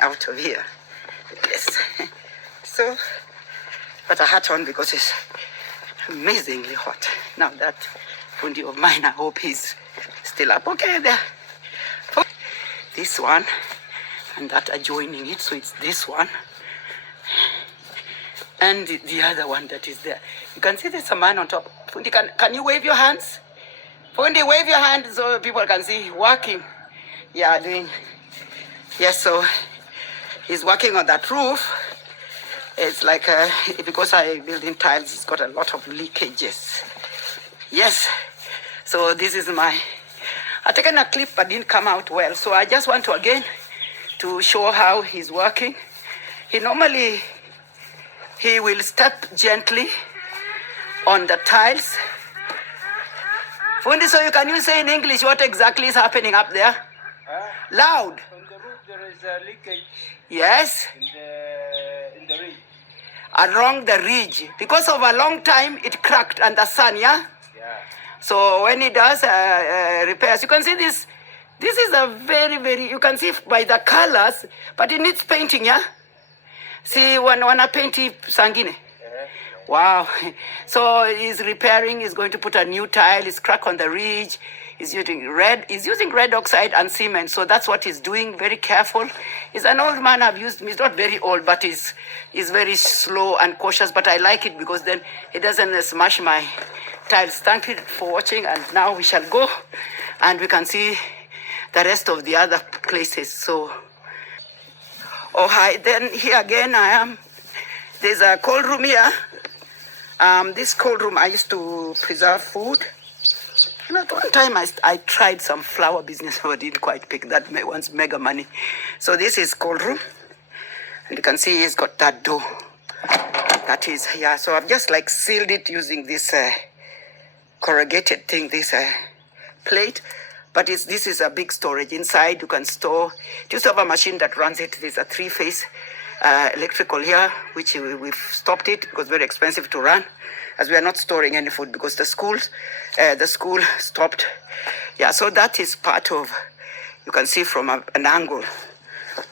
out of here. Yes. So, put a hat on because it's amazingly hot. Now that fundi of mine, I hope he's still up. Okay, there. This one and that adjoining it, so it's this one and the other one that is there. You can see there's a man on top. Fundi, can you wave your hands? Fundi, wave your hand so people can see working. Yeah, doing. Yes, so he's working on that roof. It's like, because I build in tiles, it's got a lot of leakages. Yes, so this is I've taken a clip but didn't come out well. So I just want to again to show how he's working. He will step gently on the tiles. Fundi, so can you say in English what exactly is happening up there? Loud. On the roof there is a leakage. Yes. In the ridge. Along the ridge. Because of a long time it cracked and the sun, yeah? Yeah. So when he does repairs, you can see this. This is a very, you can see by the colors, but it needs painting, yeah? See, when I paint sangine. Wow. So he's repairing, he's going to put a new tile, he's cracked on the ridge, he's using red oxide and cement. So that's what he's doing, very careful. He's an old man, he's not very old, but he's very slow and cautious, but I like it because then he doesn't smash my tiles. Thank you for watching, and now we shall go and we can see the rest of the other places. So, oh hi, then here again I am. There's a cold room here. This cold room I used to preserve food. And at one time I tried some flower business, but didn't quite pick that one's mega money. So this is cold room, and you can see it's got that door. That is here. So I've just like sealed it using this corrugated thing, this plate. But this is a big storage. Inside you can store. It used to have a machine that runs it. There's a 3-phase electrical here, which we've stopped it because it's very expensive to run, as we are not storing any food because the school stopped. Yeah, so that is part of, you can see from an angle,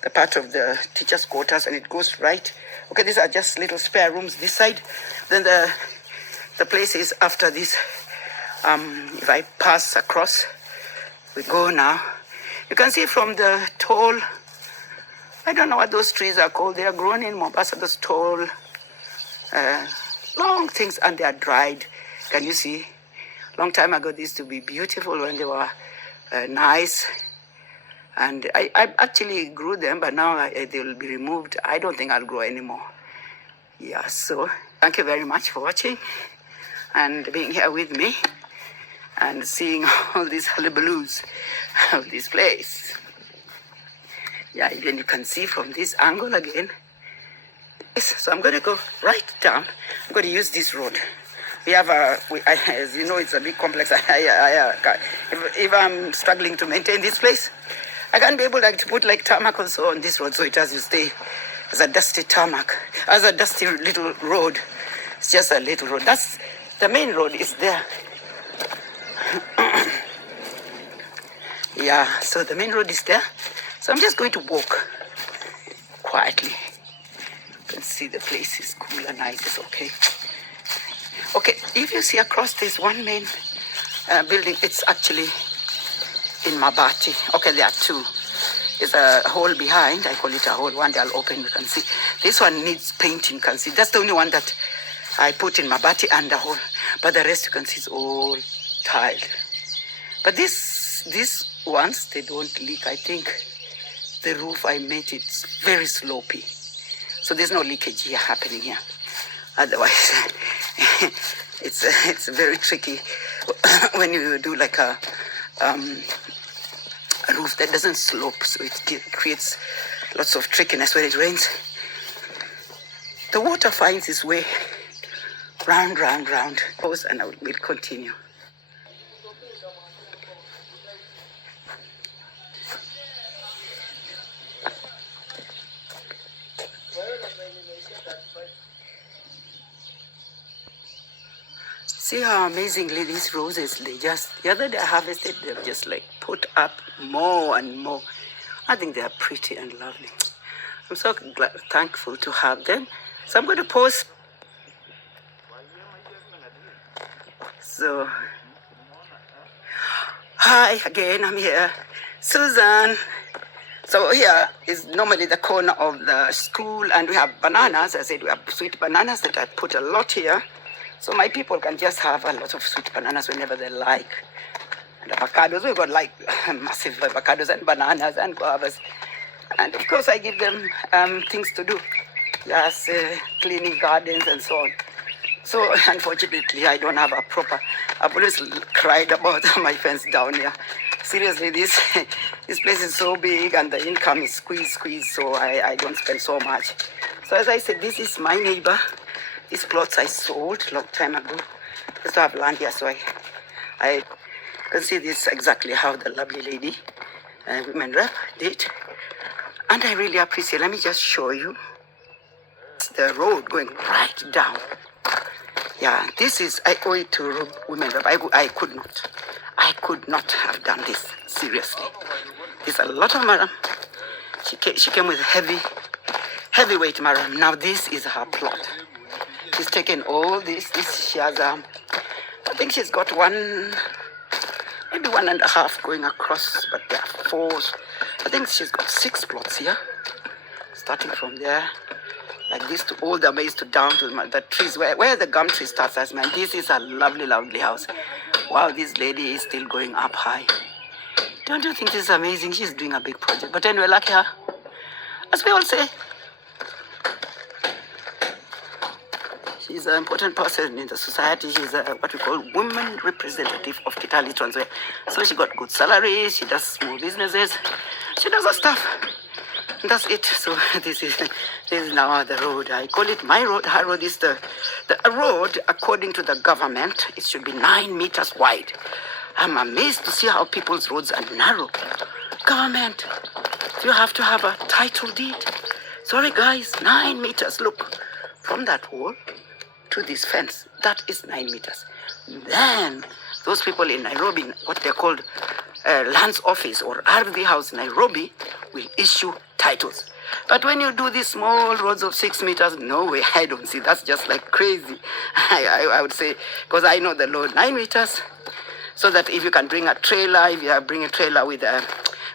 the part of the teacher's quarters, and it goes right. Okay, these are just little spare rooms this side. Then the place is after this. If I pass across, we go now. You can see from the tall, I don't know what those trees are called. They are grown in Mombasa, those tall, long things, and they are dried. Can you see? Long time ago, they used to be beautiful when they were nice. And I actually grew them, but now they will be removed. I don't think I'll grow anymore. Yeah, so thank you very much for watching and being here with me and seeing all these hullabaloos of this place. Yeah, even you can see from this angle again. Yes, so I'm going to go right down. I'm going to use this road. We have as you know, it's a big complex. If I'm struggling to maintain this place, I can't be able to put like tarmac also on this road, so it has to stay as a dusty tarmac, as a dusty little road. It's just a little road. That's the main road is there. Yeah, so the main road is there. So I'm just going to walk quietly. You can see the place is cool and nice. It's okay. Okay, if you see across this one main building, it's actually in Mabati. Okay, there are two. There's a hole behind. I call it a hole. One day I'll open, you can see. This one needs painting, you can see. That's the only one that I put in Mabati and a hole. But the rest you can see is all tiled. But these ones, they don't leak. I think the roof I made it very slopey. So there's no leakage here happening here. Otherwise, it's very tricky when you do like a roof that doesn't slope, so it creates lots of trickiness when it rains. The water finds its way round, and I will continue. See how amazingly these roses, the other day I harvested, they've just like put up more and more. I think they are pretty and lovely. I'm so thankful to have them. So I'm going to post. So, hi again, I'm here. Susan. So here is normally the corner of the school, and we have bananas. I said we have sweet bananas that I put a lot here. So my people can just have a lot of sweet bananas whenever they like. And avocados, we've got like massive avocados and bananas and guavas. And of course I give them things to do. Yes, cleaning gardens and so on. So unfortunately I don't have a proper, I've always cried about my fence down here. Seriously, this place is so big and the income is squeeze, so I don't spend so much. So as I said, this is my neighbor. These plots I sold a long time ago. I used to have land here, so I can see this exactly how the lovely lady, women rep, did. And I really appreciate, let me just show you the road going right down. Yeah, this is, I owe it to women rep. I could not have done this, seriously. There's a lot of maram. She came with heavyweight maram. Now this is her plot. She's taken all this. She has, I think she's got maybe 1.5 going across, but there are 4. I think she's got 6 plots here. Starting from there, like this to all the ways to down to the trees, where the gum tree starts. As man, this is a lovely, lovely house. Wow, this lady is still going up high. Don't you think this is amazing? She's doing a big project. But anyway, like her, as we all say, she's an important person in the society. She's what we call woman representative of Kitale Transfer. So she got good salaries. She does small businesses. She does her stuff. And that's it. So this is now the road. I call it my road. Her road is the road, according to the government, it should be 9 meters wide. I'm amazed to see how people's roads are narrow. Government, you have to have a title deed. Sorry guys, 9 meters. Look, from that wall to this fence, that is 9 meters. Then those people in Nairobi, what they're called Lands Office or Ardhi House Nairobi, will issue titles. But when you do these small roads of 6 meters, no way, I don't see. That's just like crazy. I would say, because I know the law, 9 meters, so that if you can bring a trailer, if you bring a trailer with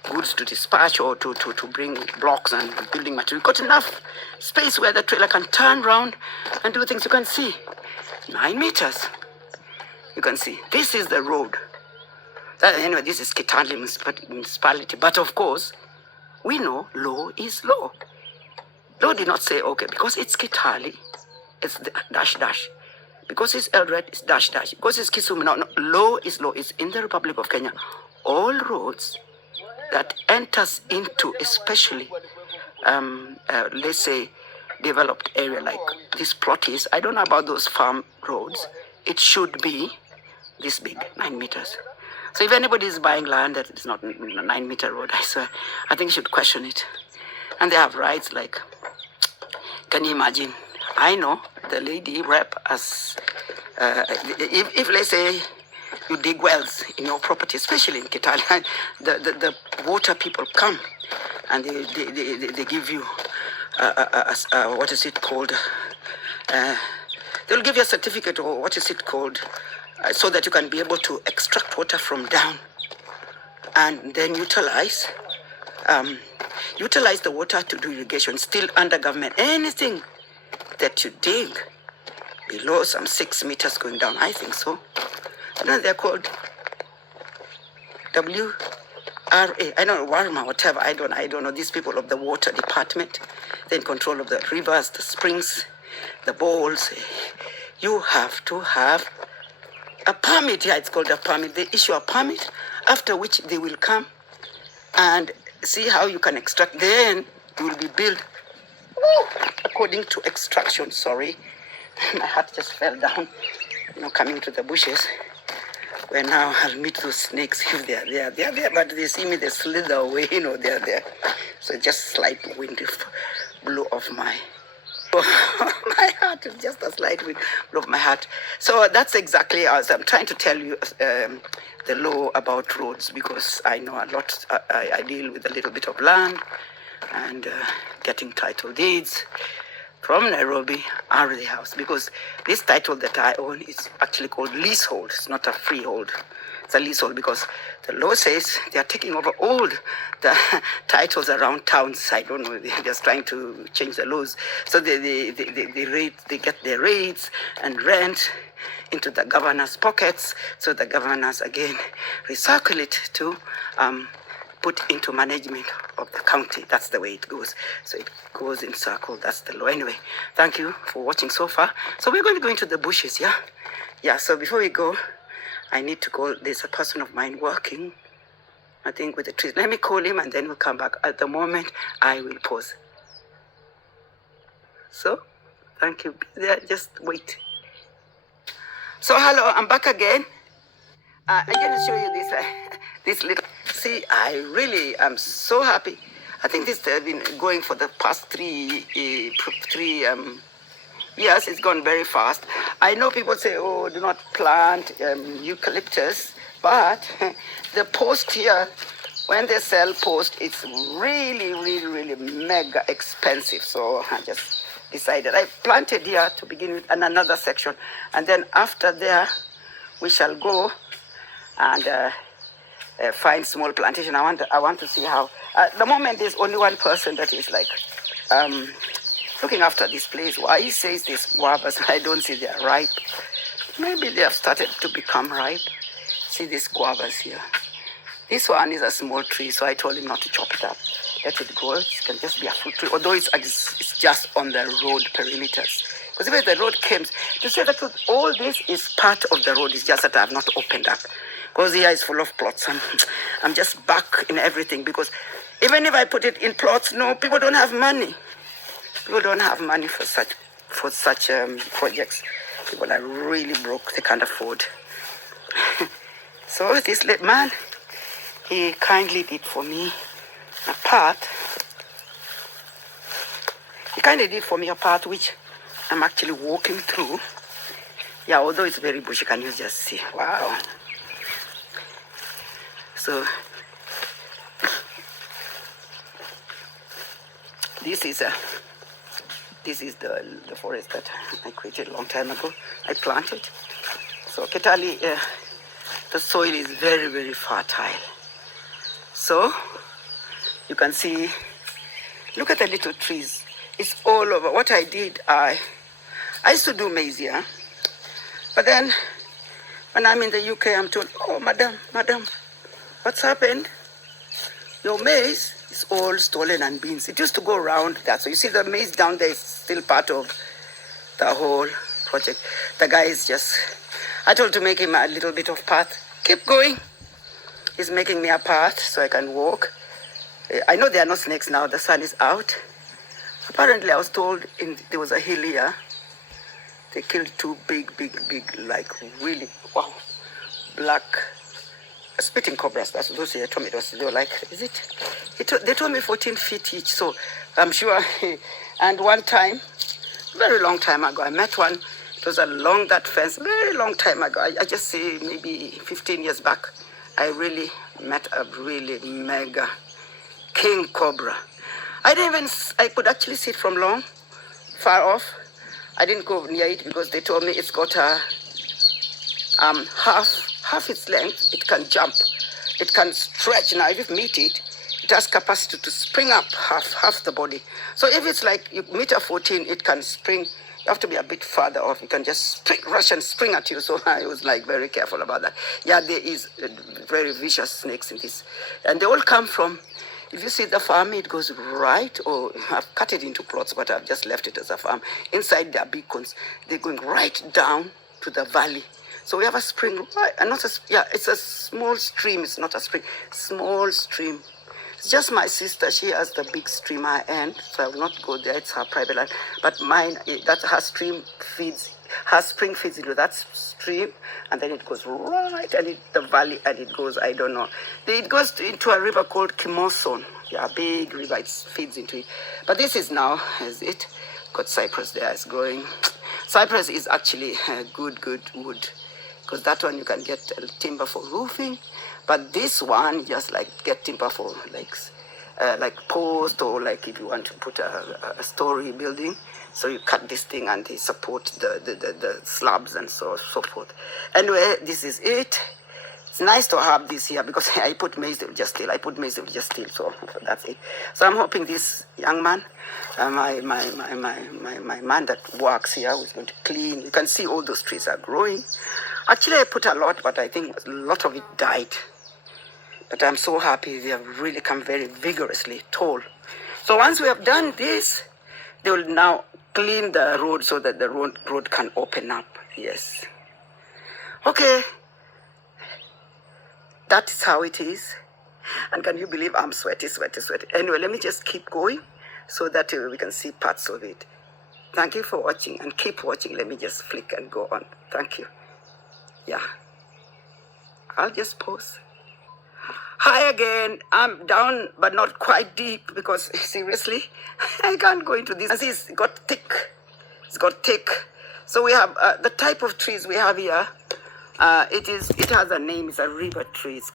goods to dispatch or to bring blocks and building material, got enough space where the trailer can turn around and do things. You can see 9 meters. You can see this is the road. Anyway, this is Kitale municipality. But of course, we know law is law. Law did not say, okay, because it's Kitale, it's dash dash. Because it's Eldoret, it's dash dash. Because it's Kisumu, no, law is law. It's in the Republic of Kenya. All roads that enters into, especially, let's say, developed area like this plot is, I don't know about those farm roads, it should be this big, 9 meters. So if anybody is buying land that is not a 9 meter road, I swear, I think you should question it. And they have rights like, can you imagine? I know the lady rep as, if let's say you dig wells in your property, especially in Kitale, the water people come and they give you, what is it called? They'll give you a certificate or what is it called? So that you can be able to extract water from down and then utilize the water to do irrigation, still under government. Anything that you dig below some 6 meters going down, I think so. I don't know, they're called WRA, I don't know, Warma, whatever, I don't know. These people of the water department, they're in control of the rivers, the springs, the bowls. You have to have a permit. Yeah, it's called a permit. They issue a permit, after which they will come and see how you can extract. Then you will be billed according to extraction. Sorry, my heart just fell down, coming to the bushes, where now I'll meet those snakes. If they're there, but they see me, they slither away, they're there. So just slight wind blew off my heart, just a slight wind blew off my heart. So that's exactly as I'm trying to tell you the law about roads, because I know a lot. I deal with a little bit of land, and getting title deeds from Nairobi out of the house, because this title that I own is actually called leasehold. It's not a freehold. It's a leasehold because the law says they are taking over all the titles around towns. I don't know. They're just trying to change the laws. So they get their rates and rent into the governor's pockets. So the governors again recycle it to put into management of the county. That's the way it goes. So it goes in circle. That's the law. Anyway, thank you for watching so far. So we're going to go into the bushes, yeah? Yeah, so before we go, I need to call, there's a person of mine working, I think, with the trees. Let me call him and then we'll come back. At the moment, I will pause. So, thank you. Be there, just wait. So, hello, I'm back again. I'm going to show you this, this little, see, I really am so happy. I think this has been going for the past three years. It's gone very fast. I know people say, oh, do not plant eucalyptus, but the post here, when they sell post, it's really, really, really mega expensive. So I just decided, I planted here to begin with, and another section. And then after there, we shall go and find small plantation. I want to see how. At the moment, there's only one person that is like looking after this place. Why he says these guavas, I don't see they're ripe. Maybe they have started to become ripe. See these guavas here. This one is a small tree, so I told him not to chop it up. Let it grow. It can just be a fruit tree, although it's just on the road perimeters. Because if the road comes, to say the truth, all this is part of the road. It's just that I have not opened up. Because here is full of plots. I'm just back in everything, because even if I put it in plots, no, people don't have money. People don't have money for such projects. People are really broke. They can't afford. So this little man, he kindly did for me a part. He kindly did for me a part which I'm actually walking through. Yeah, although it's very bushy, can you just see? Wow. So this is the forest that I created a long time ago. I planted. So Kitale, the soil is very, very fertile. So you can see, look at the little trees. It's all over. What I did, I used to do maize here. But then when I'm in the UK, I'm told, oh, madam, what's happened? Your maize is all stolen and beans. It used to go around that. So you see the maize down there is still part of the whole project. The guy is just, I told to make him a little bit of path. Keep going. He's making me a path so I can walk. I know there are no snakes now. The sun is out. Apparently, I was told there was a hill here. They killed two big, like really, wow, black spitting cobras. That's what they told me. They were like, is it? They told me 14 feet each. So I'm sure. And one time, very long time ago, I met one. It was along that fence, very long time ago. I just say maybe 15 years back. I really met a really mega king cobra. I could actually see it from far off. I didn't go near it because they told me it's got a half its length. It can jump. It can stretch. Now, if you meet it, it has capacity to spring up half the body. So if it's like you meet a 14, it can spring. You have to be a bit farther off. It can just rush and spring at you. So I was like very careful about that. Yeah, there is very vicious snakes in this. And they all come from, if you see the farm, it goes right, or I've cut it into plots, but I've just left it as a farm. Inside there are beacons. They're going right down to the valley. So we have a spring, and it's a small stream. It's not a spring, small stream. It's just my sister. She has the big stream at her end, so I will not go there. It's her private land. But mine, that's her stream feeds. Her spring feeds into that stream, and then it goes right and the valley, and it goes, I don't know. It goes into a river called Kimoson. Yeah, a big river. It feeds into it. But this is now, is it? Got cypress there. It's growing. Cypress is actually good wood, because that one you can get timber for roofing. But this one, just like get timber for like like post, or like if you want to put a story building. So you cut this thing and they support the slabs and so forth. Anyway, this is it. It's nice to have this here because I put maize, they will just steal. I put maize, they will just steal. So that's it. So I'm hoping this young man, my man that works here, who's going to clean. You can see all those trees are growing. Actually, I put a lot, but I think a lot of it died. But I'm so happy they have really come very vigorously tall. So once we have done this, they will now clean the road so that the road can open up. Yes. Okay. That is how it is. And can you believe I'm sweaty. Anyway, let me just keep going so that we can see parts of it. Thank you for watching, and keep watching. Let me just flick and go on. Thank you. Yeah. I'll just pause. Hi again. I'm down, but not quite deep because seriously, I can't go into this. And see, it's got thick. It's got thick. So we have the type of trees we have here. It has a name. It's a river tree.